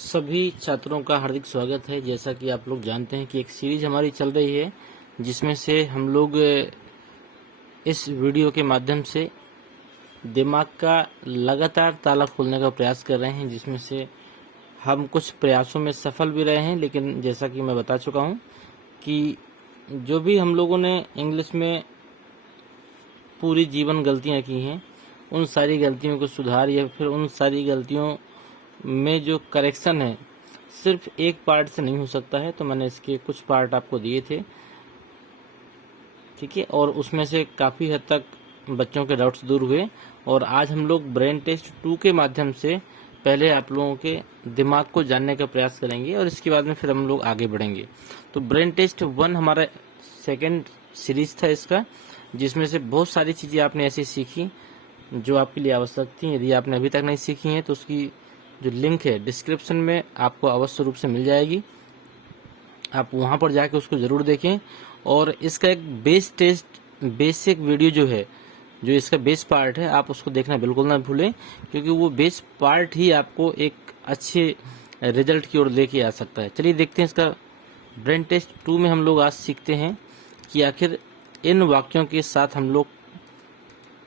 सभी छात्रों का हार्दिक स्वागत है। जैसा कि आप लोग जानते हैं कि एक सीरीज हमारी चल रही है जिसमें से हम लोग इस वीडियो के माध्यम से दिमाग का लगातार ताला खोलने का प्रयास कर रहे हैं, जिसमें से हम कुछ प्रयासों में सफल भी रहे हैं। लेकिन जैसा कि मैं बता चुका हूं कि जो भी हम लोगों ने इंग्लिश में पूरी जीवन गलतियां की हैं, उन सारी गलतियों को सुधार या फिर उन सारी गलतियों में जो करेक्शन है सिर्फ एक पार्ट से नहीं हो सकता है। तो मैंने इसके कुछ पार्ट आपको दिए थे, ठीक है, और उसमें से काफ़ी हद तक बच्चों के डाउट्स दूर हुए। और आज हम लोग ब्रेन टेस्ट 2 के माध्यम से पहले आप लोगों के दिमाग को जानने का प्रयास करेंगे और इसके बाद में फिर हम लोग आगे बढ़ेंगे। तो ब्रेन टेस्ट 1 हमारा सेकेंड सीरीज था इसका, जिसमें से बहुत सारी चीज़ें आपने ऐसी सीखी जो आपके लिए आवश्यक थी। यदि आपने अभी तक नहीं सीखी हैं तो उसकी जो लिंक है डिस्क्रिप्शन में आपको अवश्य रूप से मिल जाएगी, आप वहां पर जाके उसको जरूर देखें। और इसका एक बेस टेस्ट बेसिक वीडियो जो है, जो इसका बेस पार्ट है, आप उसको देखना बिल्कुल ना भूलें, क्योंकि वो बेस पार्ट ही आपको एक अच्छे रिजल्ट की ओर लेके आ सकता है। चलिए देखते हैं इसका ब्रेन टेस्ट 2 में हम लोग आज सीखते हैं कि आखिर इन वाक्यों के साथ हम लोग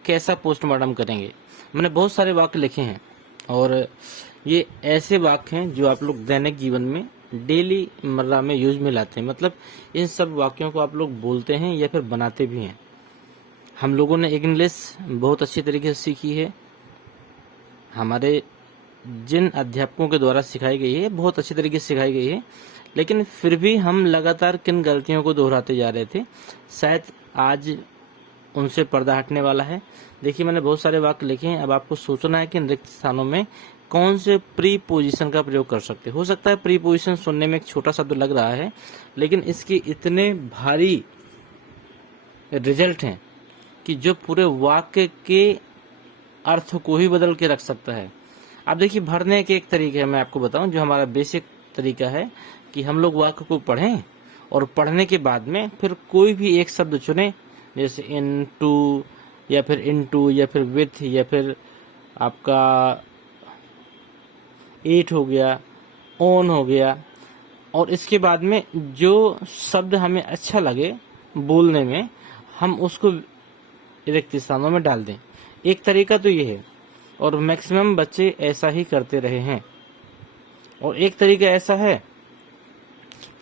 कैसा पोस्टमार्टम करेंगे। मैंने बहुत सारे वाक्य लिखे हैं और ये ऐसे वाक्य हैं जो आप लोग दैनिक जीवन में डेली मर्रा में यूज में लाते हैं। मतलब इन सब वाक्यों को आप लोग बोलते हैं या फिर बनाते भी हैं। हम लोगों ने इंग्लिश बहुत अच्छी तरीके से सीखी है, हमारे जिन अध्यापकों के द्वारा सिखाई गई है बहुत अच्छी तरीके से सिखाई गई है, लेकिन फिर भी हम लगातार किन गलतियों को दोहराते जा रहे थे। शायद आज उनसे पर्दा हटने वाला है। देखिए, मैंने बहुत सारे वाक्य लिखे हैं, अब आपको सोचना है कि इन रिक्त स्थानों में कौन से प्रीपोजिशन का प्रयोग कर सकते। हो सकता है प्रीपोजिशन सुनने में एक छोटा शब्द लग रहा है, लेकिन इसके इतने भारी रिजल्ट हैं कि जो पूरे वाक्य के अर्थ को ही बदल के रख सकता है। अब देखिए, भरने के एक तरीके है, मैं आपको बताऊं, जो हमारा बेसिक तरीका है कि हम लोग वाक्य को पढ़ें और पढ़ने के बाद में फिर कोई भी एक शब्द चुने, जैसे इन टू या फिर इन टू या फिर विथ या फिर आपका एट हो गया, ऑन हो गया, और इसके बाद में जो शब्द हमें अच्छा लगे बोलने में हम उसको रिक्त स्थानों में डाल दें। एक तरीका तो ये है और मैक्सिमम बच्चे ऐसा ही करते रहे हैं। और एक तरीका ऐसा है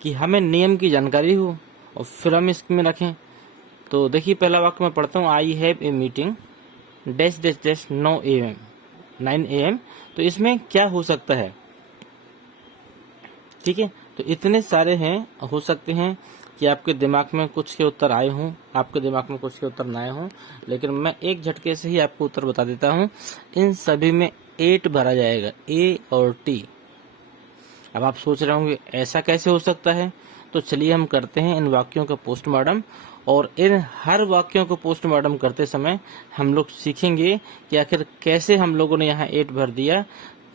कि हमें नियम की जानकारी हो और फिर हम इसमें रखें। तो देखिए, पहला वाक्य मैं पढ़ता हूँ, I have a meeting dash dash dash 9 AM। तो इसमें क्या हो सकता है, ठीक है, तो इतने सारे हैं, हो सकते हैं कि आपके दिमाग में कुछ के उत्तर आए हों, आपके दिमाग में कुछ के उत्तर ना आए हों, लेकिन मैं एक झटके से ही आपको उत्तर बता देता हूं। इन सभी में 8 भरा जाएगा, ए और टी। अब आप सोच रहे होंगे ऐसा कैसे हो सकता है, तो चलिए हम करते हैं इन वाक्यों का पोस्टमार्टम। और इन हर वाक्यों को पोस्टमार्टम करते समय हम लोग सीखेंगे कि आखिर कैसे हम लोगों ने यहाँ 8 भर दिया,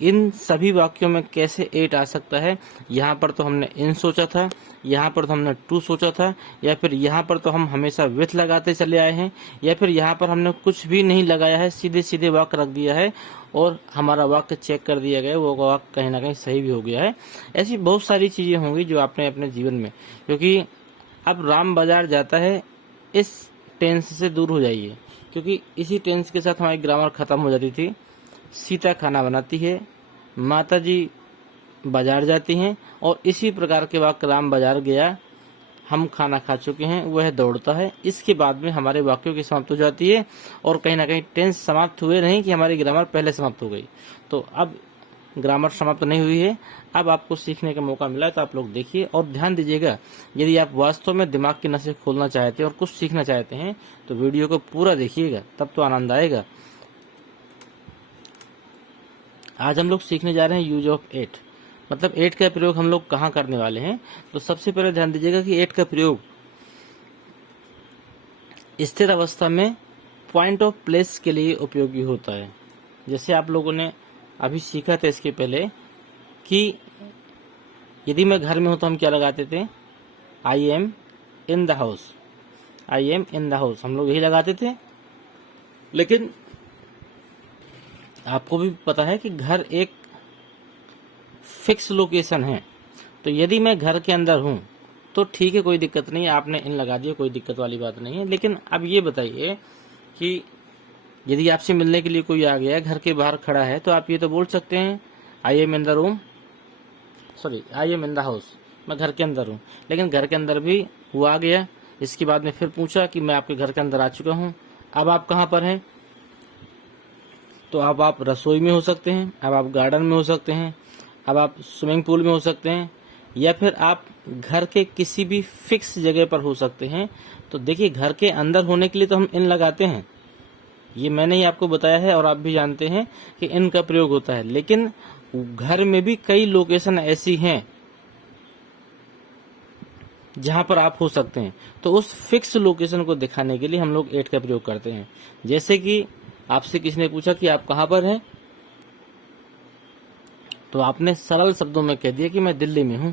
इन सभी वाक्यों में कैसे 8 आ सकता है। यहाँ पर तो हमने इन सोचा था, यहाँ पर तो हमने टू सोचा था, या फिर यहाँ पर तो हम हमेशा विथ लगाते चले आए हैं, या फिर यहाँ पर हमने कुछ भी नहीं लगाया है, सीधे सीधे वाक्य रख दिया है और हमारा वाक्य चेक कर दिया गया, वो वाक्य कहीं ना कहीं सही भी हो गया है। ऐसी बहुत सारी चीजें होंगी जो आपने अपने जीवन में, क्योंकि अब राम बाजार जाता है, इस टेंस से दूर हो जाइए, क्योंकि इसी टेंस के साथ हमारी ग्रामर खत्म हो जाती थी। सीता खाना बनाती है, माता जी बाजार जाती हैं, और इसी प्रकार के वाक्य राम बाजार गया, हम खाना खा चुके हैं, वह दौड़ता है। इसके बाद में हमारे वाक्यों की समाप्त हो जाती है और कहीं ना कहीं टेंस समाप्त हुए नहीं कि हमारी ग्रामर पहले समाप्त हो गई। तो अब ग्रामर समाप्त नहीं हुई है, अब आपको सीखने का मौका मिला है, तो आप लोग देखिए और ध्यान दीजिएगा। यदि आप वास्तव में दिमाग की नसें खोलना चाहते हैं और कुछ सीखना चाहते हैं तो वीडियो को पूरा देखिएगा, तब तो आनंद आएगा। आज हम लोग सीखने जा रहे हैं यूज ऑफ 8, मतलब 8 का प्रयोग हम लोग कहाँ करने वाले हैं। तो सबसे पहले ध्यान दीजिएगा कि 8 का प्रयोग स्थिर अवस्था में पॉइंट ऑफ प्लेस के लिए उपयोगी होता है। जैसे आप लोगों ने अभी सीखा था इसके पहले कि यदि मैं घर में हूं तो हम क्या लगाते थे, I am in the house, I am in the house, हम लोग यही लगाते थे। लेकिन आपको भी पता है कि घर एक फिक्स लोकेशन है। तो यदि मैं घर के अंदर हूँ तो ठीक है, कोई दिक्कत नहीं है, आपने इन लगा दिया, कोई दिक्कत वाली बात नहीं है। लेकिन अब ये बताइए कि यदि आपसे मिलने के लिए कोई आ गया, घर के बाहर खड़ा है, तो आप ये तो बोल सकते हैं I am in the room, sorry I am in the house, मैं घर के अंदर हूँ। लेकिन घर के अंदर भी वो आ गया, इसके बाद में फिर पूछा कि मैं आपके घर के अंदर आ चुका हूँ, अब आप कहाँ पर हैं? तो अब आप रसोई में हो सकते हैं, अब आप गार्डन में हो सकते हैं, अब आप स्विमिंग पूल में हो सकते हैं, या फिर आप घर के किसी भी फिक्स जगह पर हो सकते हैं। तो देखिए, घर के अंदर होने के लिए तो हम इन लगाते हैं, ये मैंने ही आपको बताया है और आप भी जानते हैं कि इन का प्रयोग होता है। लेकिन घर में भी कई लोकेशन ऐसी हैं जहां पर आप हो सकते हैं, तो उस फिक्स लोकेशन को दिखाने के लिए हम लोग एट का प्रयोग करते हैं। जैसे कि आपसे किसी ने पूछा कि आप कहां पर हैं, तो आपने सरल शब्दों में कह दिया कि मैं दिल्ली में हूं।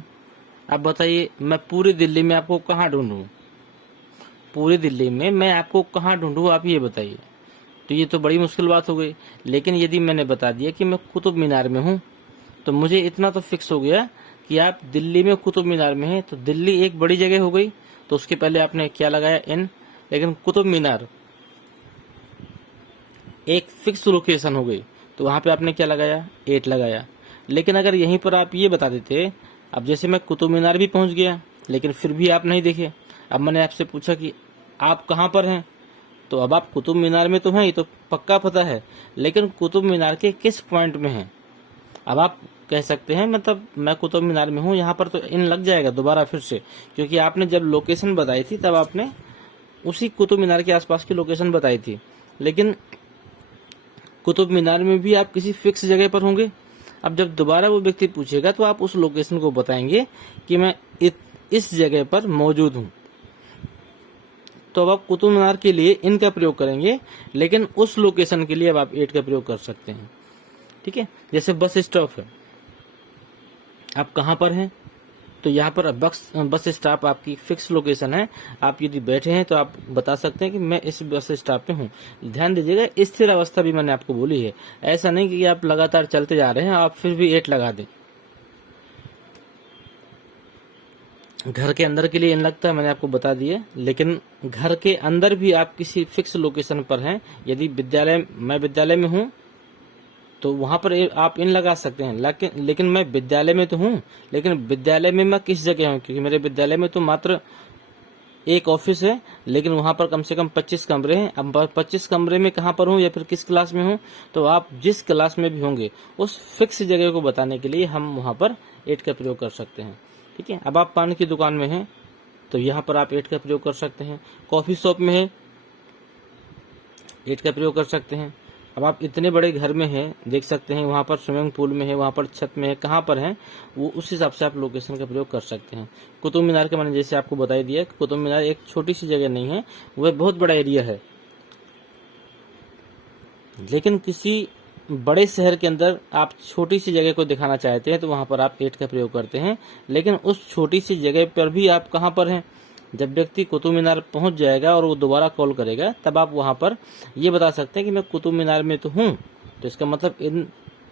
अब बताइए, मैं पूरी दिल्ली में आपको कहां ढूंढूं? पूरी दिल्ली में मैं आपको कहां ढूंढूं, आप ये बताइए। तो ये तो बड़ी मुश्किल बात हो गई। लेकिन यदि मैंने बता दिया कि मैं कुतुब मीनार में हूं, तो मुझे इतना तो फिक्स हो गया कि आप दिल्ली में कुतुब मीनार में हैं। तो दिल्ली एक बड़ी जगह हो गई, तो उसके पहले आपने क्या लगाया? इन। लेकिन कुतुब मीनार एक फिक्स लोकेशन हो गई, तो वहां पे आपने क्या लगाया? एट लगाया। लेकिन अगर यहीं पर आप ये बता देते, अब जैसे मैं कुतुब मीनार भी पहुंच गया लेकिन फिर भी आप नहीं दिखे, अब मैंने आपसे पूछा कि आप कहां पर हैं, तो अब आप कुतुब मीनार में तो हैं, ये तो पक्का पता है, लेकिन कुतुब मीनार के किस पॉइंट में हैं? अब आप कह सकते हैं मतलब मैं कुतुब मीनार में हूं, यहाँ पर तो इन लग जाएगा दोबारा फिर से, क्योंकि आपने जब लोकेशन बताई थी तब आपने उसी कुतुब मीनार के आसपास की लोकेशन बताई थी। लेकिन कुतुब मीनार में भी आप किसी फिक्स जगह पर होंगे। अब जब दोबारा वो व्यक्ति पूछेगा तो आप उस लोकेशन को बताएंगे कि मैं इस जगह पर मौजूद हूं। तो अब आप कुतुब मीनार के लिए इन का प्रयोग करेंगे, लेकिन उस लोकेशन के लिए अब आप एट का प्रयोग कर सकते हैं। ठीक है, जैसे बस स्टॉप है, आप कहां पर हैं? तो यहाँ पर बस स्टॉप आपकी फिक्स लोकेशन है। आप यदि बैठे हैं तो आप बता सकते हैं कि मैं इस बस स्टॉप पे हूँ। ध्यान दीजिएगा, स्थिर अवस्था भी मैंने आपको बोली है, ऐसा नहीं कि आप लगातार चलते जा रहे हैं आप फिर भी एट लगा दें। घर के अंदर के लिए इन लगता है, मैंने आपको बता दिया। लेकिन घर के अंदर भी आप किसी फिक्स लोकेशन पर हैं, यदि मैं विद्यालय में हूँ तो वहां पर आप इन लगा सकते हैं। लेकिन मैं विद्यालय में तो हूँ, लेकिन विद्यालय में मैं किस जगह हूँ? क्योंकि मेरे विद्यालय में तो मात्र एक ऑफिस है, लेकिन वहां पर कम से कम 25 कमरे हैं। अब 25 कमरे में कहाँ पर हूँ या फिर किस क्लास में हूँ? तो आप जिस क्लास में भी होंगे उस फिक्स जगह को बताने के लिए हम वहां पर एट का प्रयोग कर सकते हैं। ठीक है, अब आप पान की दुकान में हैं तो यहाँ पर आप एट का प्रयोग कर सकते हैं। कॉफी शॉप में है, एट का प्रयोग कर सकते हैं। अब आप इतने बड़े घर में हैं, देख सकते हैं वहां पर स्विमिंग पूल में है, वहां पर छत में है, कहां पर है वो उस हिसाब से आप लोकेशन का प्रयोग कर सकते हैं। कुतुब मीनार के मैंने जैसे आपको बताई दिया, कुतुब मीनार एक छोटी सी जगह नहीं है, वह बहुत बड़ा एरिया है। लेकिन किसी बड़े शहर के अंदर आप छोटी सी जगह को दिखाना चाहते हैं तो वहां पर आप एट का प्रयोग करते हैं। लेकिन उस छोटी सी जगह पर भी आप कहां पर हैं? जब व्यक्ति कुतुब मीनार पहुंच जाएगा और वो दोबारा कॉल करेगा तब आप वहां पर ये बता सकते हैं कि मैं कुतुब मीनार में तो हूं। तो इसका मतलब इन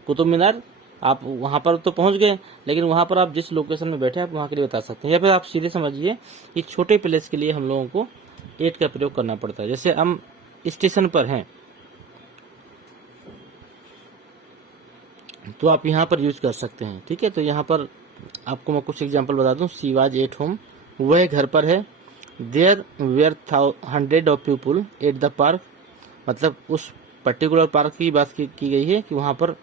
कुतुब मीनार आप वहां पर तो पहुंच गए, लेकिन वहां पर आप जिस लोकेशन में बैठे आप वहां के लिए बता सकते हैं। या फिर आप सीधे समझिए कि छोटे प्लेस के लिए हम लोगों को एट का प्रयोग करना पड़ता है। जैसे हम स्टेशन पर हैं तो आप यहाँ पर यूज कर सकते हैं। ठीक है, तो यहाँ पर आपको मैं कुछ एग्जांपल बता दूं। शी वाज एट होम, वह घर पर है। There were 100 of people at the park, मतलब उस पर्टिकुलर पार्क की बात की गई है कि वहां पर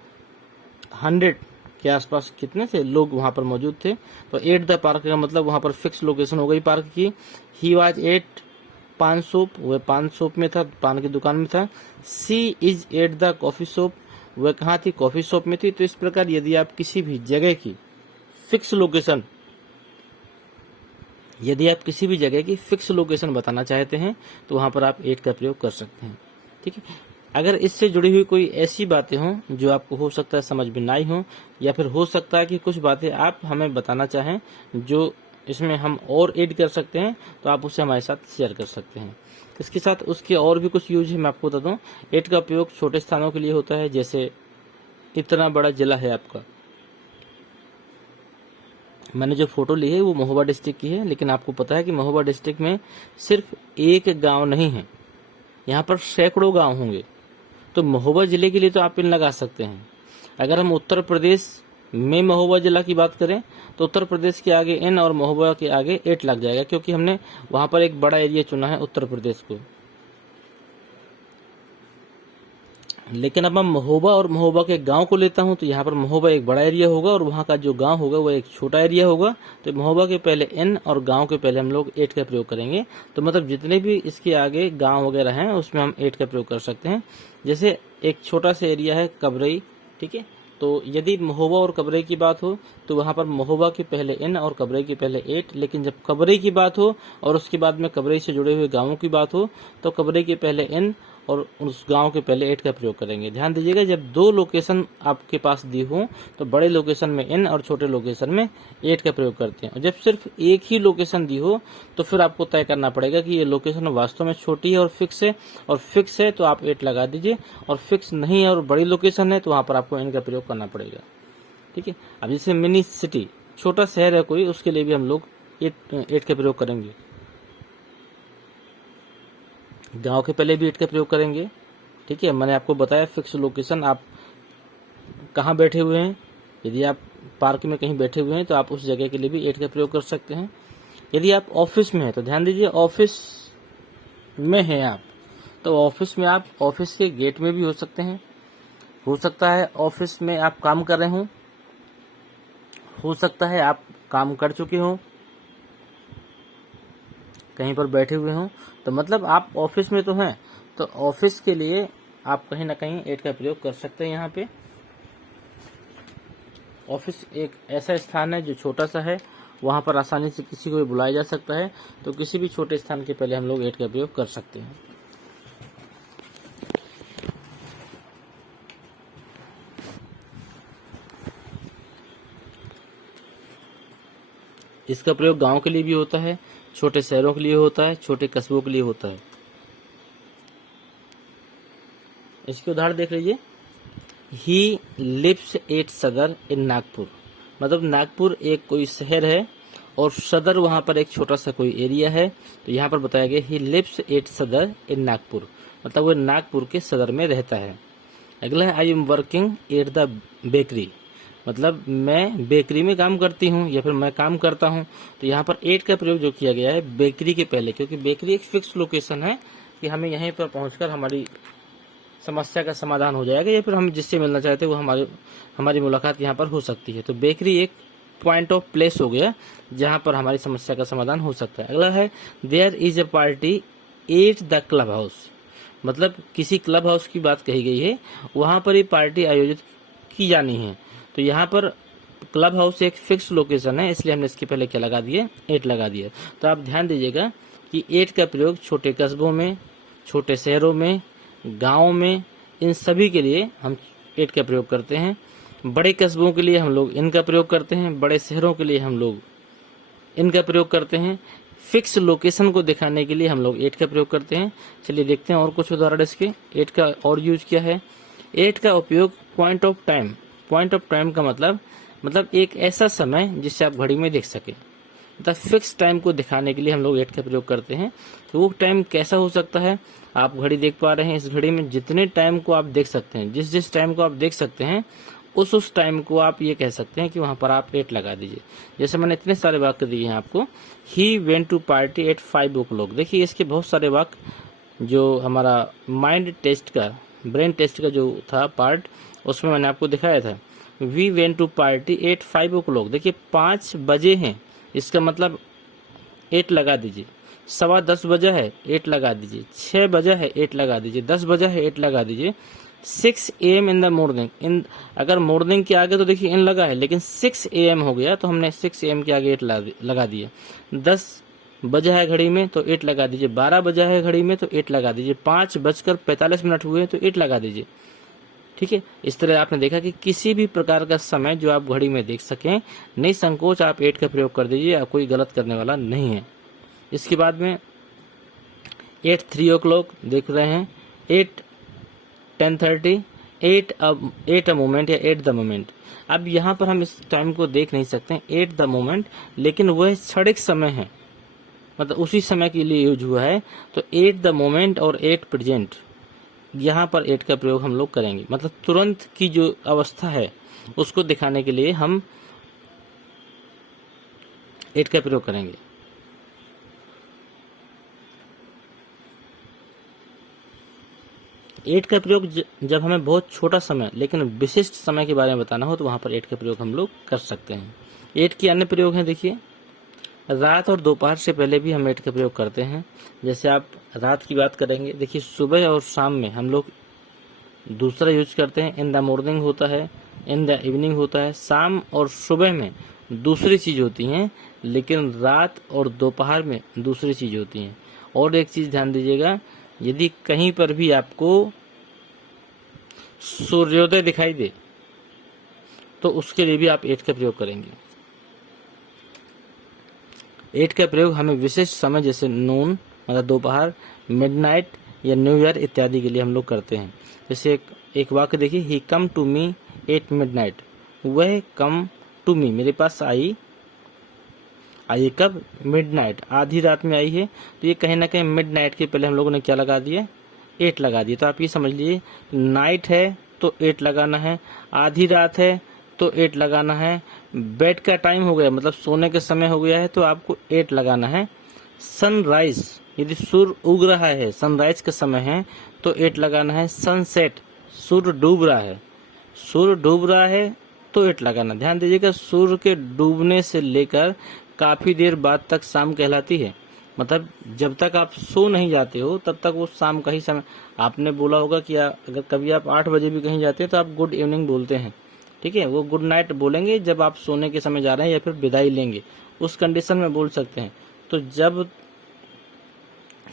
100 के आसपास कितने थे लोग वहां पर मौजूद थे। तो एट द पार्क का मतलब वहां पर फिक्स लोकेशन हो गई पार्क की। ही वाज एट पान शॉप, वह पान शॉप में था, पान की दुकान में था। She is at the coffee shop, वह कहाँ थी? कॉफी शॉप में थी। तो इस प्रकार यदि आप किसी भी जगह की फिक्स लोकेशन बताना चाहते हैं तो वहां पर आप एट का प्रयोग कर सकते हैं। ठीक है, अगर इससे जुड़ी हुई कोई ऐसी बातें हों जो आपको हो सकता है समझ में ना आई हो, या फिर हो सकता है कि कुछ बातें आप हमें बताना चाहें जो इसमें हम और ऐड कर सकते हैं, तो आप उसे हमारे साथ शेयर कर सकते हैं। इसके साथ उसके और भी कुछ यूज है, मैं आपको बता दूं। एट का प्रयोग छोटे स्थानों के लिए होता है, जैसे इतना बड़ा जिला है आपका, मैंने जो फोटो ली है वो महोबा डिस्ट्रिक्ट की है, लेकिन आपको पता है कि महोबा डिस्ट्रिक्ट में सिर्फ एक गांव नहीं है, यहाँ पर सैकड़ों गांव होंगे। तो महोबा जिले के लिए तो आप इन लगा सकते हैं। अगर हम उत्तर प्रदेश में महोबा जिला की बात करें तो उत्तर प्रदेश के आगे इन और महोबा के आगे 8 लग जाएगा, क्योंकि हमने वहां पर एक बड़ा एरिया चुना है उत्तर प्रदेश को। लेकिन अब मैं महोबा और महोबा के गांव को लेता हूं तो यहाँ पर महोबा एक बड़ा एरिया होगा और वहां का जो गांव होगा वो एक छोटा एरिया होगा। तो महोबा के पहले एन और गांव के पहले हम लोग 8 का प्रयोग करेंगे। तो मतलब जितने भी इसके आगे गांव वगैरह हैं उसमें हम 8 का प्रयोग कर सकते हैं। जैसे एक छोटा सा एरिया है कबरई, ठीक है, तो यदि महोबा और कबरई की बात हो तो वहां पर महोबा के पहले एन और कबरई के पहले 8। लेकिन जब कबरई की बात हो और उसके बाद में कबरई से जुड़े हुए गांवों की बात हो तो कबरई के पहले एन और उस गांव के पहले 8 का प्रयोग करेंगे। ध्यान दीजिएगा, जब 2 लोकेशन आपके पास दी हो तो बड़े लोकेशन में एन और छोटे लोकेशन में 8 का प्रयोग करते हैं। और जब सिर्फ एक ही लोकेशन दी हो तो फिर आपको तय करना पड़ेगा कि ये लोकेशन वास्तव में छोटी है और फिक्स है, और फिक्स है तो आप 8 लगा दीजिए, और फिक्स नहीं है और बड़ी लोकेशन है तो वहां पर आपको एन का प्रयोग करना पड़ेगा। ठीक है। अब जैसे मिनी सिटी, छोटा शहर है कोई, उसके लिए भी हम लोग 8 का प्रयोग करेंगे। गांव के पहले भी 8 का प्रयोग करेंगे। ठीक है, मैंने आपको बताया फिक्स लोकेशन, आप कहाँ बैठे हुए हैं। यदि आप पार्क में कहीं बैठे हुए हैं तो आप उस जगह के लिए भी 8 का प्रयोग कर सकते हैं। यदि आप ऑफिस में हैं तो ध्यान दीजिए, ऑफिस में हैं आप तो ऑफिस में आप ऑफिस के गेट में भी हो सकते हैं। हो सकता है ऑफिस में आप काम कर रहे हों, हो सकता है आप काम कर चुके हों, कहीं पर बैठे हुए हों, तो मतलब आप ऑफिस में तो हैं, तो ऑफिस के लिए आप कहीं ना कहीं 8 का प्रयोग कर सकते हैं। यहाँ पे ऑफिस एक ऐसा स्थान है जो छोटा सा है, वहाँ पर आसानी से किसी को भी बुलाया जा सकता है, तो किसी भी छोटे स्थान के पहले हम लोग 8 का प्रयोग कर सकते हैं। इसका प्रयोग गांव के लिए भी होता है, छोटे शहरों के लिए होता है, छोटे कस्बों के लिए होता है। इसके उदाहरण देख लीजिए, ही लिव्स एट सदर इन नागपुर, मतलब नागपुर एक कोई शहर है और सदर वहां पर एक छोटा सा कोई एरिया है, तो यहाँ पर बताया गया ही लिव्स एट सदर इन नागपुर, मतलब वो नागपुर के सदर में रहता है। अगला है I am working at the bakery, मतलब मैं बेकरी में काम करती हूँ या फिर मैं काम करता हूँ। तो यहाँ पर 8 का प्रयोग जो किया गया है बेकरी के पहले, क्योंकि बेकरी एक फिक्स लोकेशन है कि हमें यहीं पर पहुंचकर हमारी समस्या का समाधान हो जाएगा, या फिर हम जिससे मिलना चाहते हैं वो हमारी मुलाकात यहाँ पर हो सकती है। तो बेकरी एक पॉइंट ऑफ प्लेस हो गया जहाँ पर हमारी समस्या का समाधान हो सकता है। अगला है there is a party at the club house, मतलब किसी क्लब हाउस की बात कही गई है, वहां पर ये पार्टी आयोजित की जानी है। तो यहाँ पर क्लब हाउस एक फिक्स लोकेशन है, इसलिए हमने इसके पहले क्या लगा दिए, 8 लगा दिए। तो आप ध्यान दीजिएगा कि 8 का प्रयोग छोटे कस्बों में, छोटे शहरों में, गाँव में, इन सभी के लिए हम 8 का प्रयोग करते हैं। बड़े कस्बों के लिए हम लोग इनका प्रयोग करते हैं, बड़े शहरों के लिए हम लोग इनका प्रयोग करते हैं, फिक्स लोकेशन को दिखाने के लिए हम लोग 8 का प्रयोग करते हैं। चलिए देखते हैं और कुछ उदाहरण इसके। 8 का और यूज क्या है, 8 का उपयोग point of time, point of time का मतलब एक ऐसा समय जिससे आप घड़ी में देख सके, मतलब फिक्स टाइम को दिखाने के लिए हम लोग 8 का प्रयोग करते हैं। तो वो टाइम कैसा हो सकता है, आप घड़ी देख पा रहे हैं, इस घड़ी में जितने टाइम को आप देख सकते हैं, जिस टाइम को आप देख सकते हैं उस टाइम को आप ये कह सकते हैं कि वहां पर आप 8 लगा दीजिए। जैसे मैंने इतने सारे वाक्य दिए हैं आपको, he went to party at 5 o'clock। देखिए इसके बहुत सारे वाक्य, जो हमारा माइंड टेस्ट का, ब्रेन टेस्ट का जो था पार्ट, उसमें मैंने आपको दिखाया था। We went to party at 5 o'clock, देखिए 5 बजे हैं, इसका मतलब 8 लगा दीजिए। 10:15 बजा है, 8 लगा दीजिए। 6 बजा है, 8 लगा दीजिए। 10 बजा है, 8 लगा दीजिए। 6 AM इन द मॉर्निंग, इन अगर मॉर्निंग के आगे तो देखिए इन लगा है, लेकिन 6 AM हो गया तो हमने 6 AM के आगे 8 लगा दिए। 10 बजा है घड़ी में तो 8 लगा दीजिए। 12 बजा है घड़ी में तो 8 लगा दीजिए। 5:45 हुए तो 8 लगा दीजिए। ठीक है, इस तरह आपने देखा कि किसी भी प्रकार का समय जो आप घड़ी में देख सकें, निसंकोच आप 8 का प्रयोग कर दीजिए, कोई गलत करने वाला नहीं है। इसके बाद में 8 3 o'clock देख रहे हैं, 8 10:30, एट अ मोमेंट या एट द मोमेंट। अब यहाँ पर हम इस टाइम को देख नहीं सकते एट द मोमेंट, लेकिन वह क्षणिक समय है, मतलब उसी समय के लिए यूज हुआ है। तो एट द मोमेंट और एट प्रेजेंट, यहाँ पर एट का प्रयोग हम लोग करेंगे, मतलब तुरंत की जो अवस्था है उसको दिखाने के लिए हम एट का प्रयोग करेंगे। एट का प्रयोग जब हमें बहुत छोटा समय लेकिन विशिष्ट समय के बारे में बताना हो तो वहां पर एट का प्रयोग हम लोग कर सकते हैं। एट के अन्य प्रयोग हैं, देखिए रात और दोपहर से पहले भी हम एट का प्रयोग करते हैं। जैसे आप रात की बात करेंगे, देखिए सुबह और शाम में हम लोग दूसरा यूज करते हैं, इन द मॉर्निंग होता है, इन द इवनिंग होता है। शाम और सुबह में दूसरी चीज होती हैं, लेकिन रात और दोपहर में दूसरी चीज होती हैं। और एक चीज ध्यान दीजिएगा, यदि कहीं पर भी आपको सूर्योदय दिखाई दे तो उसके लिए भी आप एट का प्रयोग करेंगे। एट का प्रयोग हमें विशिष्ट समय जैसे नून मतलब दोपहर, मिडनाइट या न्यू ईयर इत्यादि के लिए हम लोग करते हैं। जैसे एक वाक्य देखिए, he come to me at midnight, वह कम टू मी मेरे पास आई कब? मिडनाइट, आधी रात में आई है। तो ये कहीं ना कहीं मिडनाइट के पहले हम लोगों ने क्या लगा दिया? एट लगा दिया। तो आप ये समझ लीजिए, नाइट है तो एट लगाना है, आधी रात है तो एट लगाना है, बेड का टाइम हो गया मतलब सोने का समय हो गया है तो आपको एट लगाना है। सनराइज, यदि सूर्य उग रहा है, सनराइज का समय है तो एट लगाना है। सनसेट, सूर्य डूब रहा है, सूर्य डूब रहा है तो एट लगाना। ध्यान दीजिएगा, सूर्य के डूबने से लेकर काफी देर बाद तक शाम कहलाती है, मतलब जब तक आप सो नहीं जाते हो तब तक वो शाम का ही समय। आपने बोला होगा कि अगर कभी आप 8 बजे भी कहीं जाते हैं तो आप गुड इवनिंग बोलते हैं, ठीक है, वो गुड नाइट बोलेंगे जब आप सोने के समय जा रहे हैं या फिर विदाई लेंगे, उस कंडीशन में बोल सकते हैं। तो जब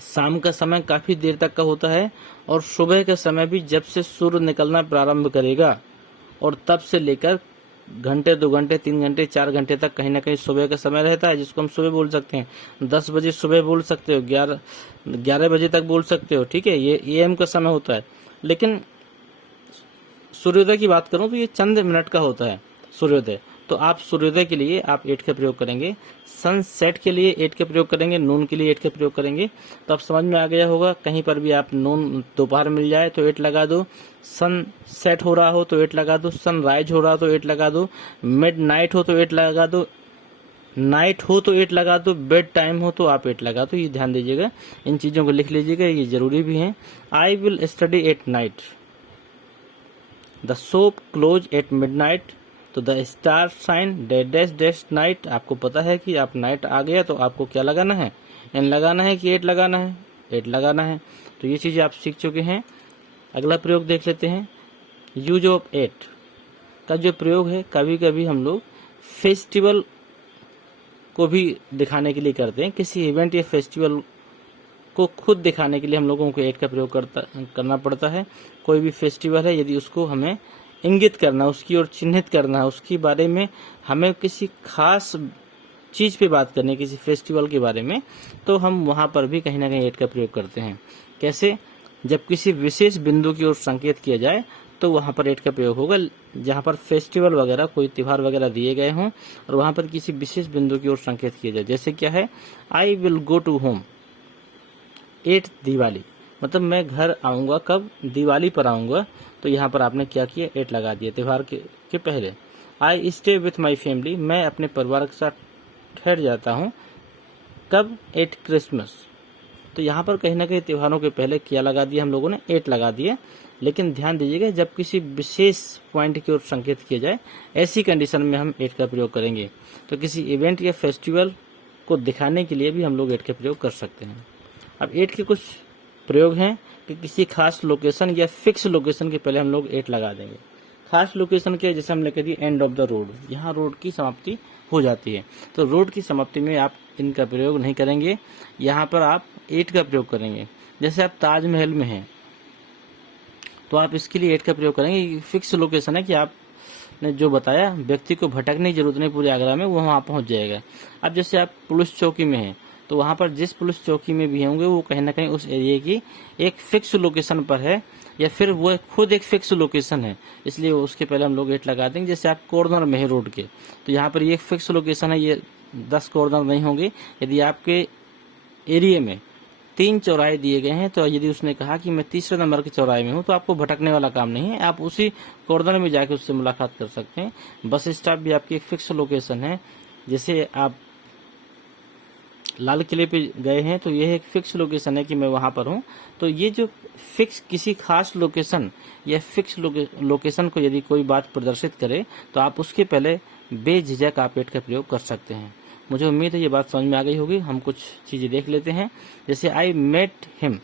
शाम का समय काफी देर तक का होता है और सुबह का समय भी जब से सूर्य निकलना प्रारंभ करेगा और तब से लेकर घंटे, 2 घंटे, 3 घंटे, 4 घंटे तक कहीं ना कहीं सुबह का समय रहता है, जिसको हम सुबह बोल सकते हैं। 10 बजे सुबह बोल सकते हो, 11 बजे तक बोल सकते हो, ठीक है, ये एएम का समय होता है। लेकिन सूर्योदय की बात करूं तो ये चंद मिनट का होता है सूर्योदय। तो आप सूर्योदय के लिए आप एट का प्रयोग करेंगे, सनसेट के लिए एट का प्रयोग करेंगे, नून के लिए एट का प्रयोग करेंगे। तो अब समझ में आ गया होगा, कहीं पर भी आप नून दोपहर मिल जाए तो एट लगा दो, सन सेट हो रहा हो तो एट लगा दो, सनराइज हो रहा तो एट लगा दो, मिड नाइट हो तो एट लगा दो, नाइट हो तो एट लगा दो, बेड टाइम हो तो आप एट लगा दो। ये ध्यान दीजिएगा, इन चीजों को लिख लीजिएगा, ये जरूरी भी है। I will study at night, the shop close at midnight, तो the star shine dash dash night. आपको पता है कि आप नाइट आ गया तो आपको क्या लगाना है? एन लगाना है कि एट लगाना है? एट लगाना है। तो ये चीजें आप सीख चुके हैं। अगला प्रयोग देख लेते हैं, यूज ऑफ एट का जो प्रयोग है, कभी कभी हम लोग फेस्टिवल को भी दिखाने के लिए करते हैं। किसी इवेंट या फेस्टिवल को खुद दिखाने के लिए हम लोगों को एट का प्रयोग करना पड़ता है। कोई भी फेस्टिवल है, यदि उसको हमें इंगित करना, उसकी ओर चिन्हित करना है, उसके बारे में हमें किसी खास चीज पे बात करनी है, किसी फेस्टिवल के बारे में, तो हम वहां पर भी कहीं ना कहीं एट का प्रयोग करते हैं। कैसे? जब किसी विशेष बिंदु की ओर संकेत किया जाए तो वहां पर एट का प्रयोग होगा। जहां पर फेस्टिवल वगैरह, कोई त्योहार वगैरह दिए गए हों और वहां पर किसी विशेष बिंदु की ओर संकेत किया जाए, जैसे क्या है, I will go to home at Diwali, मतलब मैं घर आऊंगा कब? दिवाली पर आऊंगा। तो यहाँ पर आपने क्या किया? एट लगा दिया त्योहार के पहले। I stay with my family, मैं अपने परिवार के साथ ठहर जाता हूँ कब? Eight Christmas. तो यहाँ पर कहीं ना कहीं त्योहारों के पहले क्या लगा दिया हम लोगों ने? एट लगा दिया। लेकिन ध्यान दीजिएगा, जब किसी विशेष पॉइंट की ओर संकेत किया जाए, ऐसी कंडीशन में हम एट का प्रयोग करेंगे। तो किसी इवेंट या फेस्टिवल को दिखाने के लिए भी हम लोग एट का प्रयोग कर सकते हैं। अब एट के कुछ प्रयोग हैं कि किसी खास लोकेशन या फिक्स लोकेशन के पहले हम लोग एट लगा देंगे। खास लोकेशन के जैसे हमने कह दिया एंड ऑफ द रोड, यहाँ रोड की समाप्ति हो जाती है, तो रोड की समाप्ति में आप इनका प्रयोग नहीं करेंगे, यहाँ पर आप एट का प्रयोग करेंगे। जैसे आप ताजमहल में हैं तो आप इसके लिए एट का प्रयोग करेंगे। फिक्स लोकेशन है कि आपने जो बताया, व्यक्ति को भटकने की जरूरत नहीं, पूरे आगरा में वो वहाँ पहुँच जाएगा। अब जैसे आप पुलिस चौकी में हैं तो वहां पर जिस पुलिस चौकी में भी होंगे वो कहीं ना कहीं उस एरिया की एक फिक्स लोकेशन पर है, या फिर वो खुद एक फिक्स लोकेशन है, इसलिए उसके पहले हम लोग 8 लगा देंगे। जैसे आप कॉर्नर में है रोड के, तो यहाँ पर ये फिक्स लोकेशन है, ये 10 कॉर्नर नहीं होंगे। यदि आपके एरिया में 3 चौराहे दिए गए हैं, तो यदि उसने कहा कि मैं तीसरे नंबर के चौराहे में हूँ, तो आपको भटकने वाला काम नहीं है, आप उसी कॉर्नर में जाके उससे मुलाकात कर सकते हैं। बस स्टॉप भी आपकी एक फिक्स लोकेशन है। जैसे आप लाल किले पे गए हैं, तो यह एक फिक्स लोकेशन है कि मैं वहां पर हूं। तो ये जो फिक्स किसी खास लोकेशन या फिक्स लोकेशन को यदि कोई बात प्रदर्शित करे, तो आप उसके पहले बेझिझक आप एट का प्रयोग कर सकते हैं। मुझे उम्मीद है ये बात समझ में आ गई होगी। हम कुछ चीजें देख लेते हैं। जैसे I met him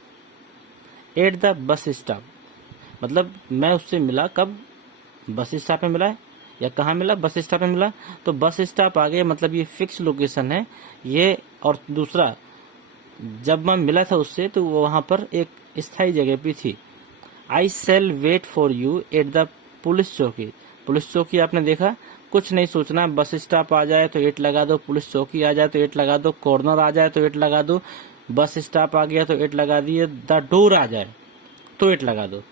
at the bus stop, मतलब मैं उससे मिला कब? बस स्टॉप में मिला है या कहाँ मिला? बस स्टॉप में मिला। तो बस स्टॉप आ गया, मतलब ये फिक्स लोकेशन है ये। और दूसरा, जब मैं मिला था उससे तो वो वहां पर एक स्थायी जगह पे थी। I shall wait for you at the police chowki. Police चौकी आपने देखा, कुछ नहीं सोचना, बस स्टॉप आ जाए तो 8 लगा दो, पुलिस चौकी आ जाए तो 8 लगा दो, कॉर्नर आ जाए तो 8 लगा दो, बस स्टॉप आ गया तो 8 लगा दिए, द डोर आ जाए तो 8 लगा दो,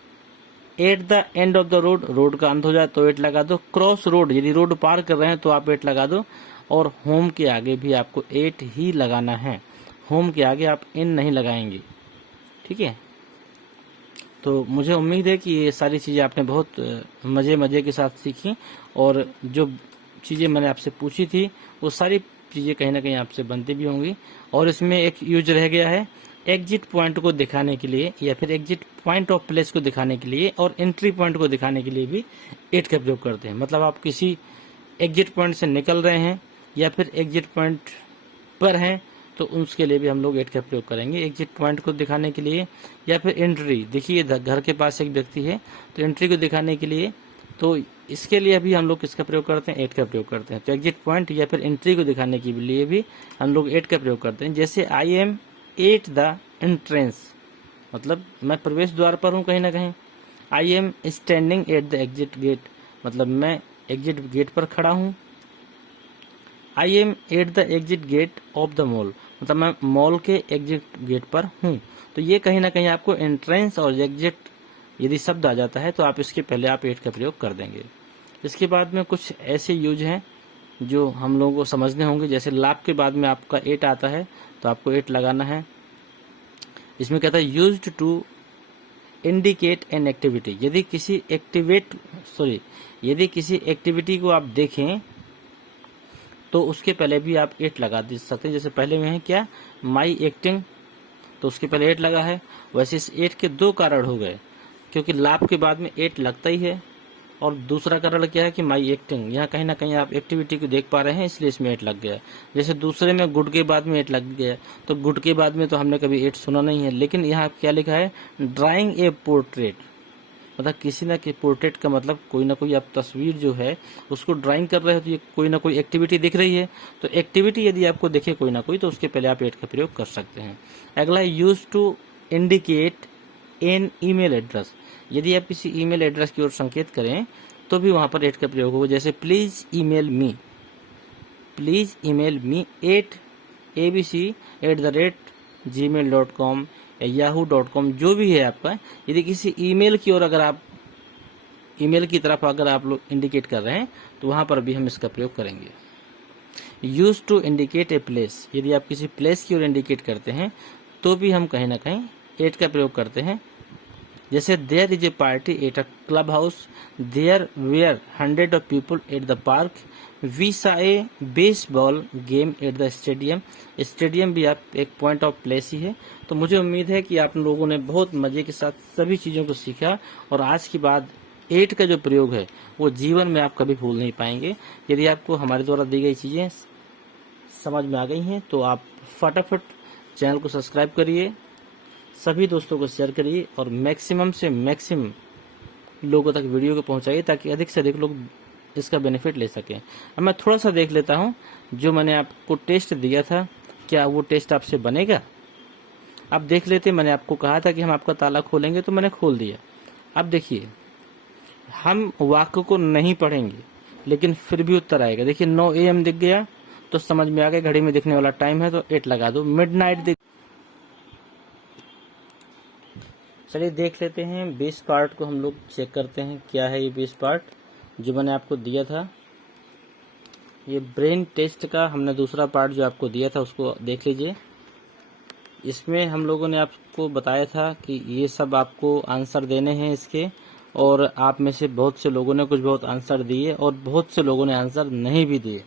at the end of the road, road का अंत हो जाए तो 8 लगा दो, क्रॉस रोड, यदि रोड पार कर रहे हैं तो आप 8 लगा दो, और होम के आगे भी आपको 8 ही लगाना है। होम के आगे आप इन नहीं लगाएंगे, ठीक है। तो मुझे उम्मीद है कि ये सारी चीज़ें आपने बहुत मज़े के साथ सीखी, और जो चीज़ें मैंने आपसे पूछी थी वो सारी चीज़ें कहीं ना कहीं आपसे बनती भी होंगी। और इसमें एक यूज रह गया है, एग्जिट पॉइंट को दिखाने के लिए या फिर एग्जिट पॉइंट ऑफ प्लेस को दिखाने के लिए और एंट्री पॉइंट को दिखाने के लिए भी 8 का प्रयोग करते हैं। मतलब आप किसी एग्जिट पॉइंट से निकल रहे हैं या फिर एग्जिट पॉइंट पर हैं, तो उसके लिए भी हम लोग 8 का प्रयोग करेंगे, एग्जिट पॉइंट को दिखाने के लिए। या फिर एंट्री, देखिए घर के पास एक व्यक्ति है तो एंट्री को दिखाने के लिए, तो इसके लिए भी हम लोग किसका प्रयोग करते हैं? 8 का प्रयोग करते हैं। तो एग्जिट पॉइंट या फिर एंट्री को दिखाने के लिए भी हम लोग 8 का प्रयोग करते हैं। जैसे I am at the entrance, मतलब मैं प्रवेश द्वार पर हूँ कहीं ना कहीं। I am standing at the exit gate, मतलब मैं एग्जिट गेट पर खड़ा हूँ। I am at the exit gate of the mall, मतलब मैं मॉल के एग्जिट गेट पर हूँ। तो ये कहीं ना कहीं आपको एंट्रेंस और एग्जिट यदि शब्द आ जाता है तो आप इसके पहले आप 8 का प्रयोग कर देंगे। इसके बाद में कुछ ऐसे यूज हैं जो हम लोगों को समझने होंगे। जैसे लाभ के बाद में आपका 8 आता है तो आपको 8 लगाना है। इसमें कहता है used to indicate an activity, यदि किसी एक्टिविटी को आप देखें तो उसके पहले भी आप 8 लगा दे सकते हैं। जैसे पहले में है क्या? माई एक्टिंग, तो उसके पहले 8 लगा है। वैसे इस 8 के 2 कारण हो गए, क्योंकि लाभ के बाद में 8 लगता ही है, और दूसरा कारण क्या है कि माई एक्टिंग, यहाँ कहीं ना कहीं आप एक्टिविटी को देख पा रहे हैं इसलिए इसमें 8 लग गया। जैसे दूसरे में गुड के बाद में 8 लग गया, तो गुड के बाद में तो हमने कभी 8 सुना नहीं है, लेकिन यहाँ क्या लिखा है? ड्राइंग ए पोर्ट्रेट, मतलब किसी ना कि पोर्ट्रेट का मतलब कोई ना कोई आप तस्वीर जो है उसको ड्राइंग कर रहे हो, तो ये कोई ना कोई एक्टिविटी दिख रही है। तो एक्टिविटी यदि आपको दिखे कोई ना कोई, तो उसके पहले आप 8 का प्रयोग कर सकते हैं। अगला है use to indicate an email address, यदि आप किसी ईमेल एड्रेस की ओर संकेत करें तो भी वहां पर 8 का प्रयोग होगा। जैसे please email me at abc@gmail.com या yahoo.com, जो भी है आपका। यदि किसी ईमेल की ओर अगर आप ईमेल की तरफ अगर आप लोग इंडिकेट कर रहे हैं तो वहां पर भी हम इसका प्रयोग करेंगे। Use to indicate a place, यदि आप किसी प्लेस की ओर इंडिकेट करते हैं तो भी हम कहीं ना कहीं 8 का प्रयोग करते हैं। जैसे there is a party at a club house, there were 100 of people at the park, we saw a baseball game at the stadium. Stadium भी आप एक पॉइंट ऑफ प्लेस ही है। तो मुझे उम्मीद है कि आप लोगों ने बहुत मजे के साथ सभी चीज़ों को सीखा, और आज के बाद 8 का जो प्रयोग है वो जीवन में आप कभी भूल नहीं पाएंगे। यदि आपको हमारे द्वारा दी गई चीज़ें समझ में आ गई हैं तो आप फटाफट चैनल को सब्सक्राइब करिए, सभी दोस्तों को शेयर करिए, और मैक्सिमम से मैक्सिमम लोगों तक वीडियो को पहुंचाइए ताकि अधिक से अधिक लोग इसका बेनिफिट ले सकें। अब मैं थोड़ा सा देख लेता हूं, जो मैंने आपको टेस्ट दिया था क्या वो टेस्ट आपसे बनेगा? अब देख लेते। मैंने आपको कहा था कि हम आपका ताला खोलेंगे, तो मैंने खोल दिया। अब देखिए, हम वाक्य को नहीं पढ़ेंगे लेकिन फिर भी उत्तर आएगा। देखिए 9 AM दिख गया तो समझ में आ गया घड़ी में दिखने वाला टाइम है, तो 8 लगा दो। मिडनाइट चलिए देख लेते हैं 20 पार्ट को हम लोग चेक करते हैं क्या है ये 20 पार्ट जो मैंने आपको दिया था। ये ब्रेन टेस्ट का हमने दूसरा पार्ट जो आपको दिया था उसको देख लीजिए। इसमें हम लोगों ने आपको बताया था कि ये सब आपको आंसर देने हैं इसके, और आप में से बहुत से लोगों ने कुछ बहुत आंसर दिए और बहुत से लोगों ने आंसर नहीं भी दिए।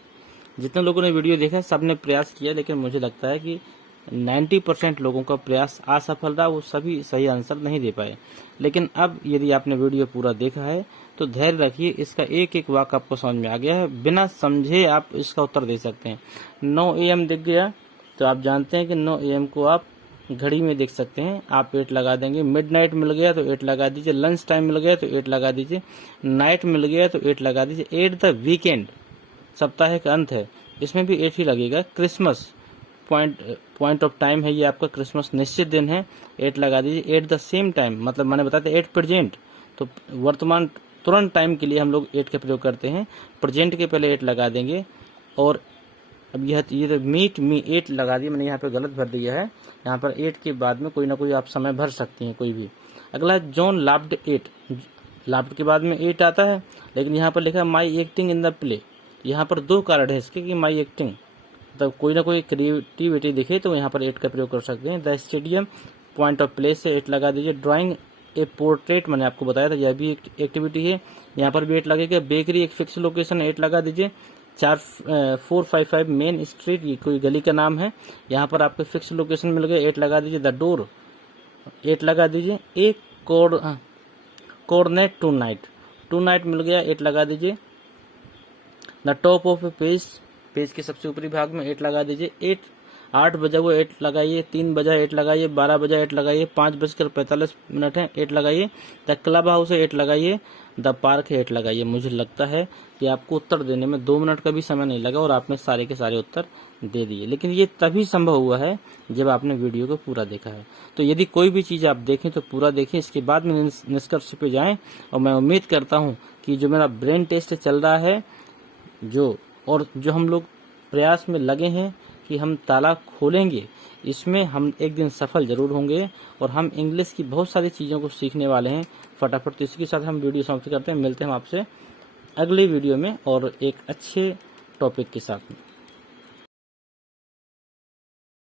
जितने लोगों ने वीडियो देखा सब ने प्रयास किया, लेकिन मुझे लगता है कि 90% लोगों का प्रयास असफल रहा, वो सभी सही आंसर नहीं दे पाए। लेकिन अब यदि आपने वीडियो पूरा देखा है तो धैर्य रखिए, इसका एक एक वाक्य आपको समझ में आ गया है, बिना समझे आप इसका उत्तर दे सकते हैं। 9 AM दिख गया तो आप जानते हैं कि 9 AM को आप घड़ी में देख सकते हैं, आप 8 लगा देंगे। मिडनाइट मिल गया तो 8 लगा दीजिए। लंच टाइम मिल गया तो 8 लगा दीजिए। नाइट मिल गया तो 8 लगा दीजिए। 8 द वीकेंड, सप्ताह का अंत है, इसमें भी 8 ही लगेगा। क्रिसमस पॉइंट ऑफ टाइम है, ये आपका क्रिसमस निश्चित दिन है, 8 लगा दीजिए। 8 द सेम टाइम मतलब मैंने बताया था 8 प्रेजेंट, तो वर्तमान तुरंत टाइम के लिए हम लोग 8 का प्रयोग करते हैं। प्रेजेंट के पहले 8 लगा देंगे। और अब ये तो मीट मी 8 लगा दिया, मैंने यहाँ पे गलत भर दिया है। यहाँ पर 8 के बाद में कोई ना कोई आप समय भर सकती हैं कोई भी। अगला जॉन लाफ्ड 8, लाफ्ड के बाद में 8 आता है, लेकिन यहाँ पर लिखा है my acting in the play. यहाँ पर 2 कारण है इसके कि माई एक्टिंग मतलब कोई ना कोई क्रिएटिविटी दिखे तो यहाँ पर 8 का प्रयोग कर सकते हैं। The stadium point of place से 8 लगा दीजिए। ड्राइंग ए पोर्ट्रेट मैंने आपको बताया था, यह भी एक एक्टिविटी है, यहाँ पर भी 8 लगेगा। बेकरी एक फिक्स लोकेशन है, 8 लगा दीजिए। 455 मेन स्ट्रीट, ये कोई गली का नाम है, यहाँ पर आपको फिक्स लोकेशन मिल गया, 8 लगा दीजिए। द डोर 8 लगा दीजिए। एक कोऑर्डिनेट टू नाइट मिल गया, 8 लगा दीजिए। The top of A page के सबसे ऊपरी भाग में 8 लगा दीजिए। 8 बजा हुआ 8 लगाइए। 3 बजा 8 लगाइए। 12 बजा 8 लगाइए। 5:45 है, 8 लगाइए। द क्लब हाउस है, 8 लगाइए। द पार्क है, 8 लगाइए। मुझे लगता है कि आपको उत्तर देने में 2 मिनट का भी समय नहीं लगा और आपने सारे के सारे उत्तर दे दिए। लेकिन ये तभी संभव हुआ है जब आपने वीडियो को पूरा देखा है। तो यदि कोई भी चीज़ आप देखें तो पूरा देखें, इसके बाद में निष्कर्ष पे जाएं। और मैं उम्मीद करता हूँ कि जो मेरा ब्रेन टेस्ट चल रहा है जो हम लोग प्रयास में लगे हैं कि हम ताला खोलेंगे, इसमें हम एक दिन सफल जरूर होंगे और हम इंग्लिश की बहुत सारी चीज़ों को सीखने वाले हैं फटाफट। तो इसके साथ हम वीडियो समाप्त करते हैं। मिलते हैं आपसे अगली वीडियो में और एक अच्छे टॉपिक के साथ में।